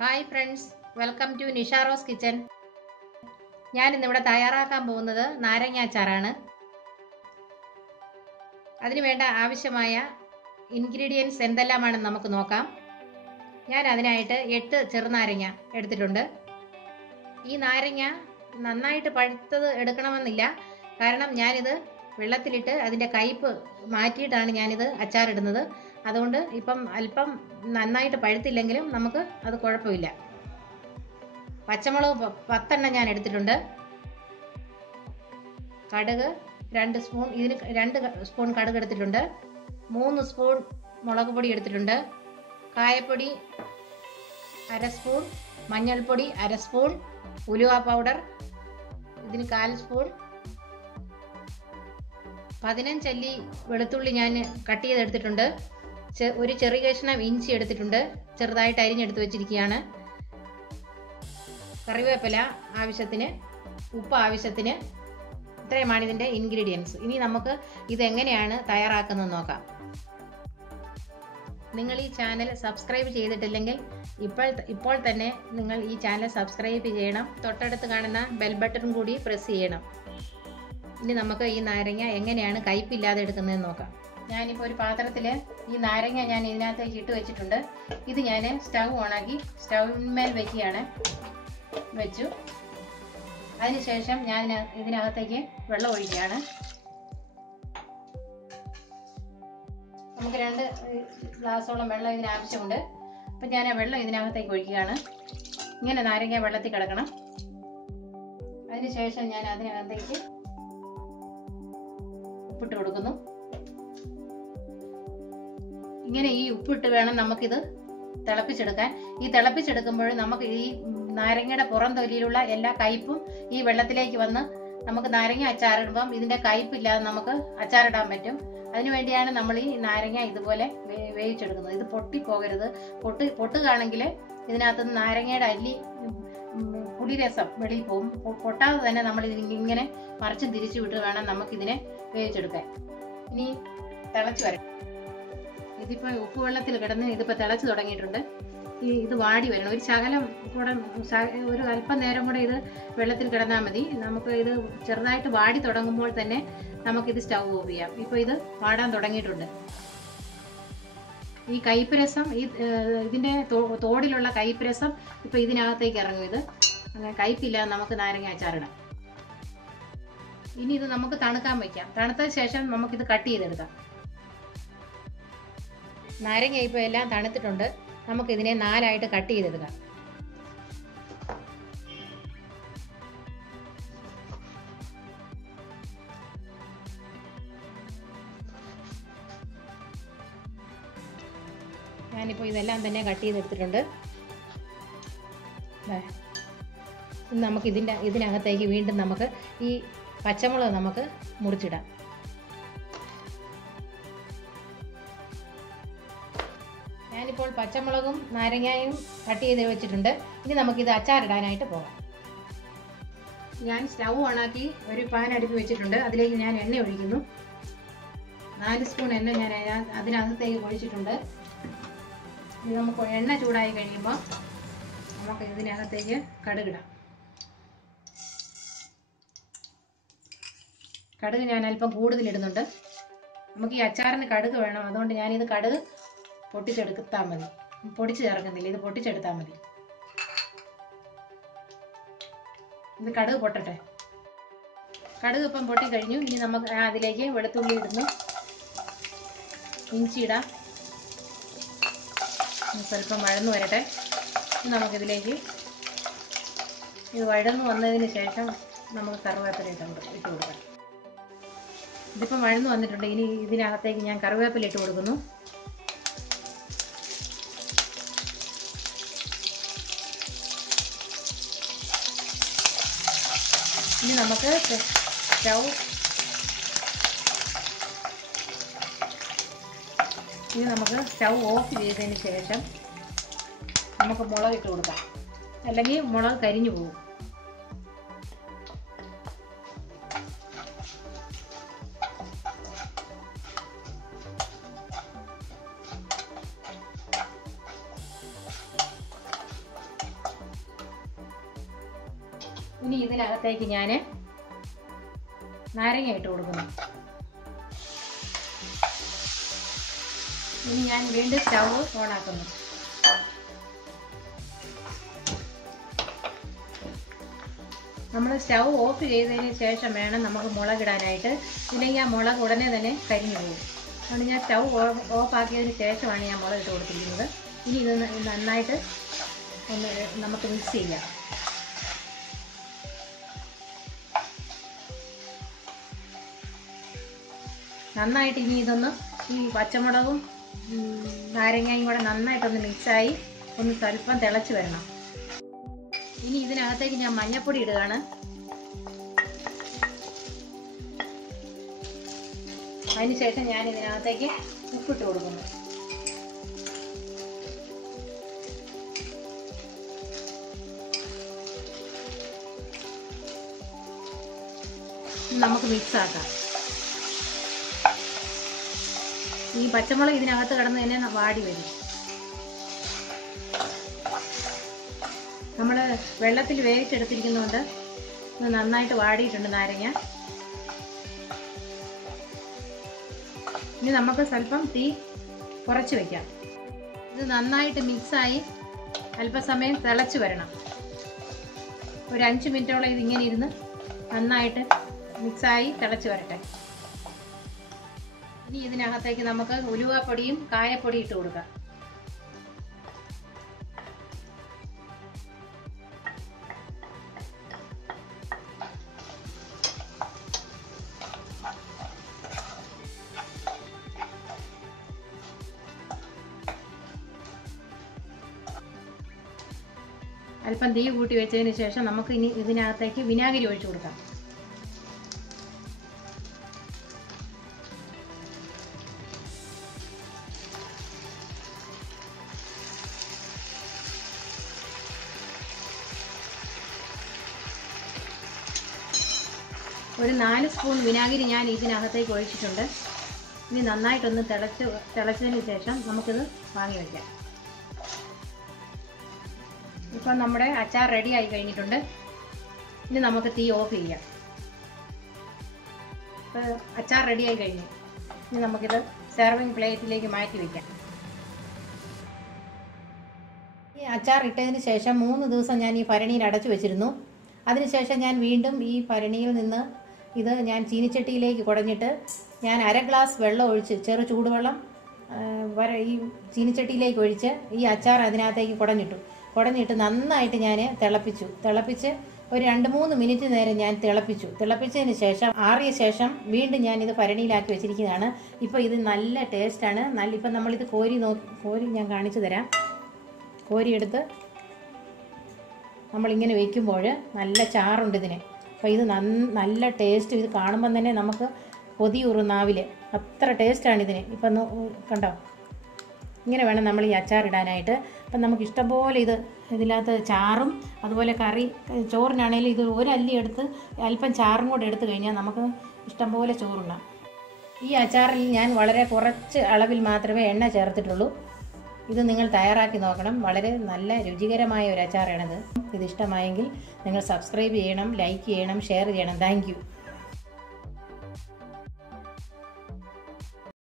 Hi friends, welcome to Nisharose kitchen. ഞാൻ ഇന്നിവിടെ തയ്യാറാക്കാൻ പോകുന്നത് നാരങ്ങ അച്ചാറാണ്. അതിന് വേണ്ട ആവശ്യമായ ഇൻഗ്രീഡിയൻസ് എന്തെല്ലാമാണെന്ന് നമുക്ക് നോക്കാം. ഞാൻ അതിനായിട്ട് 8 ചെറുനാരങ്ങ എടുത്തിട്ടുണ്ട്. ഈ നാരങ്ങ നന്നായിട്ട് പഴുത്തത് എടുക്കണമെന്നില്ല, കാരണം ഞാനിത് വെള്ളത്തിലിട്ട് അതിൻ്റെ കയ്പ്പ് മാറ്റിയിട്ടാണ് ഞാനിത് അച്ചാറിടുന്നത്. അതുകൊണ്ട് ഇപ്പം അല്പം നന്നായിട്ട് പഴുത്തില്ലെങ്കിലും നമുക്ക് അത് കുഴപ്പമില്ല. പച്ചമുളക് 10 എണ്ണം ഞാൻ എടുത്തിട്ടുണ്ട്. കടുക് 2 സ്പൂൺ, ഇതിന് 2 സ്പൂൺ കടുക് എടുത്തിട്ടുണ്ട്. 3 സ്പൂൺ മുളക് പൊടി എടുത്തിട്ടുണ്ട്. കായപ്പൊടി 1/2 സ്പൂൺ, മഞ്ഞൾപ്പൊടി 1/2 സ്പൂൺ, ഉലുവ പൗഡർ ഇതിന് 1/4 സ്പൂൺ, 15 അല്ലി വെളുത്തുള്ളി ഞാൻ കട്ട് ചെയ്തെടുത്തിട്ടുണ്ട്. ഒരു ചെറിയ കഷ്ണം ഇഞ്ചി എടുത്തിട്ടുണ്ട്, ചെറുതായിട്ട് അരിഞ്ഞെടുത്ത് വെച്ചിരിക്കുകയാണ്. കറിവേപ്പില ആവശ്യത്തിന്, ഉപ്പ് ആവശ്യത്തിന്. ഇത്രയുമാണ് ഇതിൻ്റെ ഇൻഗ്രീഡിയൻസ്. ഇനി നമുക്ക് ഇതെങ്ങനെയാണ് തയ്യാറാക്കുന്നത് നോക്കാം. നിങ്ങൾ ഈ ചാനൽ സബ്സ്ക്രൈബ് ചെയ്തിട്ടില്ലെങ്കിൽ ഇപ്പോൾ തന്നെ നിങ്ങൾ ഈ ചാനൽ സബ്സ്ക്രൈബ് ചെയ്യണം. തൊട്ടടുത്ത് കാണുന്ന ബെൽ ബട്ടൺ കൂടി പ്രസ് ചെയ്യണം. ഇനി നമുക്ക് ഈ നാരങ്ങ എങ്ങനെയാണ് കയ്പില്ലാതെ എടുക്കുന്നതെന്ന് നോക്കാം. ഞാനിപ്പോൾ ഒരു പാത്രത്തിൽ ഈ നാരങ്ങ ഞാൻ ഇതിനകത്തേക്ക് ഇട്ട് വെച്ചിട്ടുണ്ട്. ഇത് ഞാൻ സ്റ്റൗ ഓണാക്കി സ്റ്റൗവിന്മേൽ വെച്ചു. അതിനുശേഷം ഞാൻ ഇതിനകത്തേക്ക് വെള്ളം ഒഴിക്കുകയാണ്. നമുക്ക് 2 ഗ്ലാസോളം വെള്ളം ഇതിന് ആവശ്യമുണ്ട്. അപ്പം ഞാൻ ആ വെള്ളം ഇതിനകത്തേക്ക് ഒഴിക്കുകയാണ്. ഇങ്ങനെ നാരങ്ങ വെള്ളത്തിൽ കിടക്കണം. അതിനുശേഷം ഞാൻ അതിനകത്തേക്ക് ഉപ്പിട്ട് കൊടുക്കുന്നു. ഇങ്ങനെ ഈ ഉപ്പിട്ട് വേണം നമുക്കിത് തിളപ്പിച്ചെടുക്കാൻ. ഈ തിളപ്പിച്ചെടുക്കുമ്പോൾ നമുക്ക് ഈ നാരങ്ങയുടെ പുറം തൊലിയിലുള്ള എല്ലാ കയ്പും ഈ വെള്ളത്തിലേക്ക് വന്ന് നമുക്ക് നാരങ്ങ അച്ചാറിടുമ്പം ഇതിന്റെ കയ്പില്ലാതെ നമുക്ക് അച്ചാറിടാൻ പറ്റും. അതിനുവേണ്ടിയാണ് നമ്മൾ ഈ നാരങ്ങ ഇതുപോലെ വേവിച്ചെടുക്കുന്നത്. ഇത് പൊട്ടിപ്പോകരുത്. പൊട്ടുകയാണെങ്കിൽ ഇതിനകത്ത് നാരങ്ങയുടെ അല്ലി പുളിരസം വെളിയിൽ പോകും. പൊട്ടാതെ തന്നെ നമ്മൾ ഇങ്ങനെ മറിച്ചും തിരിച്ചു വിട്ട് വേണം നമുക്കിതിനെ വേവിച്ചെടുക്കാൻ. ഇനി തിളച്ച് വരണം. ഇതിപ്പോൾ ഉപ്പ് വെള്ളത്തിൽ കിടന്ന് ഇതിപ്പോൾ തിളച്ച് തുടങ്ങിയിട്ടുണ്ട്. ഇത് വാടി വരണം. ഒരു ശകലം കൂടെ, ഒരു അല്പം നേരം കൂടെ ഇത് വെള്ളത്തിൽ കിടന്നാൽ മതി. നമുക്ക് ഇത് ചെറുതായിട്ട് വാടി തുടങ്ങുമ്പോൾ തന്നെ നമുക്കിത് സ്റ്റൗ ഓഫ് ചെയ്യാം. ഇപ്പോൾ ഇത് വാടാൻ തുടങ്ങിയിട്ടുണ്ട്. ഈ കയ്പ്പ് രസം, ഇതിൻ്റെ തോടിലുള്ള കയ്പ്പ് രസം ഇപ്പോൾ ഇതിനകത്തേക്ക് ഇറങ്ങും. ഇത് അങ്ങനെ കയ്പില്ലാതെ നമുക്ക് നാരങ്ങ അച്ചാറിടാം. ഇനി ഇത് നമുക്ക് തണുക്കാൻ വയ്ക്കാം. തണുത്തതിന് ശേഷം നമുക്കിത് കട്ട് ചെയ്തെടുക്കാം. നാരങ്ങ ഇപ്പോൾ എല്ലാം തണുത്തിട്ടുണ്ട്. നമുക്കിതിനെ 4 കട്ട് ചെയ്തെടുക്കാം. ഞാനിപ്പോൾ ഇതെല്ലാം തന്നെ കട്ട് ചെയ്തെടുത്തിട്ടുണ്ട്. നമുക്ക് ഇതിനകത്തേക്ക് വീണ്ടും നമുക്ക് ഈ പച്ചമുളക് നമുക്ക് മുറിച്ചിടാം. ഞാനിപ്പോൾ പച്ചമുളകും നാരങ്ങയും കട്ട് ചെയ്ത് വെച്ചിട്ടുണ്ട്. ഇനി നമുക്കിത് അച്ചാറിടാനായിട്ട് പോകാം. ഞാൻ സ്റ്റൗ ഓണാക്കി ഒരു പാൻ അടുപ്പി വെച്ചിട്ടുണ്ട്. അതിലേക്ക് ഞാൻ എണ്ണ ഒഴിക്കുന്നു. 4 സ്പൂൺ എണ്ണ ഞാൻ അതിനകത്തേക്ക് ഒഴിച്ചിട്ടുണ്ട്. ഇനി നമുക്ക് എണ്ണ ചൂടായി കഴിയുമ്പോൾ നമുക്ക് ഇതിനകത്തേക്ക് കടുകിടാം. കടുക് ഞാൻ അല്പം കൂടുതലിടുന്നുണ്ട്. നമുക്ക് ഈ അച്ചാറിന് കടുക് വേണം. അതുകൊണ്ട് ഞാനിത് കടുക് പൊട്ടിച്ചെടുത്താൽ മതി. പൊടിച്ച് ചേർക്കുന്നില്ല, ഇത് പൊട്ടിച്ചെടുത്താൽ മതി. ഇത് കടുക് പൊട്ടട്ടെ. കടുക് ഇപ്പം പൊട്ടിക്കഴിഞ്ഞു. ഇനി നമുക്ക് അതിലേക്ക് വെളുത്തുള്ളി ഇടുന്നു, ഇഞ്ചി ഇടാം. സ്വല്പം വഴന്നു വരട്ടെ. നമുക്കിതിലേക്ക് ഇത് വഴന്നു വന്നതിന് ശേഷം നമുക്ക് കറിവേപ്പില ഇട്ട് കൊടുക്കാം. ഇതിപ്പം വഴന്നു വന്നിട്ടുണ്ട്. ഇനി ഇതിനകത്തേക്ക് ഞാൻ കറിവേപ്പില ഇട്ട് കൊടുക്കുന്നു. ഇനി നമുക്ക് സ്റ്റൗ ഓഫ് ചെയ്തതിന് ശേഷം നമുക്ക് മുളക് ഇട്ട് കൊടുക്കാം. അല്ലെങ്കിൽ മുളക് കരിഞ്ഞു പോകും. ഇനി ഇതിനകത്തേക്ക് ഞാൻ നാരങ്ങ ഇട്ട് കൊടുക്കുന്നു. ഇനി ഞാൻ വീണ്ടും സ്റ്റൗ ഓണാക്കുന്നു. നമ്മൾ സ്റ്റൗ ഓഫ് ചെയ്തതിന് ശേഷം വേണം നമുക്ക് മുളകിടാനായിട്ട്, ഇല്ലെങ്കിൽ ആ മുളക് ഉടനെ തന്നെ കരിഞ്ഞു പോകും. അതുകൊണ്ട് ഞാൻ സ്റ്റൗ ഓഫ് ആക്കിയതിന് ശേഷമാണ് ഞാൻ മുളക് ഇട്ട് കൊടുത്തിരിക്കുന്നത്. ഇനി ഇത് നന്നായിട്ട് ഒന്ന് നമുക്ക് മിക്സ് ചെയ്യാം. നന്നായിട്ട് ഇനി ഇതൊന്ന് ഈ പച്ചമുളകും നാരങ്ങയും കൂടെ നന്നായിട്ടൊന്ന് മിക്സായി ഒന്ന് സ്വല്പം തിളച്ച് വരണം. ഇനി ഇതിനകത്തേക്ക് ഞാൻ മഞ്ഞൾപ്പൊടി ഇടുകയാണ്. അതിനുശേഷം ഞാൻ ഇതിനകത്തേക്ക് ഉപ്പിട്ട് കൊടുക്കുന്നു. നമുക്ക് മിക്സ് ആക്കാം. ഈ പച്ചമുളക് ഇതിനകത്ത് കിടന്ന് തന്നെ വാടി വരും. നമ്മൾ വെള്ളത്തിൽ വേവിച്ചെടുത്തിരിക്കുന്നതുകൊണ്ട് ഇത് നന്നായിട്ട് വാടിയിട്ടുണ്ട് നാരങ്ങ. ഇനി നമുക്ക് സ്വല്പം തീ കുറച്ച് വയ്ക്കാം. ഇത് നന്നായിട്ട് മിക്സായി അല്പസമയം തിളച്ച് വരണം. ഒരു 5 മിനിറ്റോളം ഇതിങ്ങനെ ഇരുന്ന് നന്നായിട്ട് മിക്സായി തിളച്ച് വരട്ടെ. ഇനി ഇതിനകത്തേക്ക് നമുക്ക് ഉലുവാപ്പൊടിയും കായപ്പൊടിയും ഇട്ട് കൊടുക്കാം. അല്പം തീ കൂട്ടി വെച്ചതിന് ശേഷം നമുക്ക് ഇനി ഇതിനകത്തേക്ക് വിനാഗിരി ഒഴിച്ചു കൊടുക്കാം. ഒരു 4 സ്പൂൺ വിനാഗിരി ഞാൻ ഇതിനകത്തേക്ക് ഒഴിച്ചിട്ടുണ്ട്. ഇനി നന്നായിട്ടൊന്ന് തിളച്ചതിന് ശേഷം നമുക്കിത് വാങ്ങി വയ്ക്കാം. ഇപ്പം നമ്മുടെ അച്ചാർ റെഡി ആയി കഴിഞ്ഞിട്ടുണ്ട്. ഇനി നമുക്ക് തീ ഓഫ് ചെയ്യാം. ഇപ്പോൾ അച്ചാർ റെഡി ആയി കഴിഞ്ഞു. ഇനി നമുക്കിത് സെർവിങ് പ്ലേറ്റിലേക്ക് മാറ്റി വയ്ക്കാം. ഈ അച്ചാർ ഇട്ടതിന് ശേഷം 3 ദിവസം ഞാൻ ഈ ഭരണിയിൽ അടച്ചു വെച്ചിരുന്നു. അതിനുശേഷം ഞാൻ വീണ്ടും ഈ ഭരണിയിൽ നിന്ന് ഇത് ഞാൻ ചീനിച്ചട്ടിയിലേക്ക് കുടഞ്ഞിട്ട് ഞാൻ 1/2 ഗ്ലാസ് വെള്ളം ഒഴിച്ച്, ചെറു ചൂടുവെള്ളം ഈ ചീനിച്ചട്ടിയിലേക്ക് ഒഴിച്ച് ഈ അച്ചാർ അതിനകത്തേക്ക് കുടഞ്ഞിട്ട് നന്നായിട്ട് ഞാൻ തിളപ്പിച്ച് ഒരു 2-3 മിനിറ്റ് നേരം ഞാൻ തിളപ്പിച്ചതിന് ശേഷം ആറിയ ശേഷം വീണ്ടും ഞാൻ ഇത് ഭരണിയിലാക്കി വെച്ചിരിക്കുന്നതാണ്. ഇപ്പോൾ ഇത് നല്ല ടേസ്റ്റാണ്. ഇപ്പം നമ്മളിത് കോരി ഞാൻ കാണിച്ചു തരാം. കോരിയെടുത്ത് നമ്മളിങ്ങനെ വയ്ക്കുമ്പോൾ നല്ല ചാറുണ്ട് ഇതിന്. അപ്പോൾ ഇത് നല്ല ടേസ്റ്റ്. ഇത് കാണുമ്പം തന്നെ നമുക്ക് കൊതിയൂറും നാവിൽ. അത്ര ടേസ്റ്റാണ് ഇതിന്. ഇപ്പം കണ്ടോ, ഇങ്ങനെ വേണം നമ്മൾ ഈ അച്ചാർ ഇടാനായിട്ട്. അപ്പം നമുക്ക് ഇഷ്ടംപോലെ ഇതിനകത്ത് ചാറും അതുപോലെ കറി ചോറിനാണെങ്കിലും ഇത് ഒരു അല്ലി എടുത്ത് അല്പം ചാറും കൂടെ എടുത്തു കഴിഞ്ഞാൽ നമുക്ക് ഇഷ്ടംപോലെ ചോറുണ്ണാം. ഈ അച്ചാറിൽ ഞാൻ വളരെ കുറച്ച് അളവിൽ മാത്രമേ എണ്ണ ചേർത്തിട്ടുള്ളൂ. ഇത് നിങ്ങൾ തയ്യാറാക്കി നോക്കണം. വളരെ നല്ല രുചികരമായ ഒരു അച്ചാറാണിത്. ഇത് ഇഷ്ടമായെങ്കിൽ നിങ്ങൾ സബ്സ്ക്രൈബ് ചെയ്യണം, ലൈക്ക് ചെയ്യണം, ഷെയർ ചെയ്യണം. Thank you.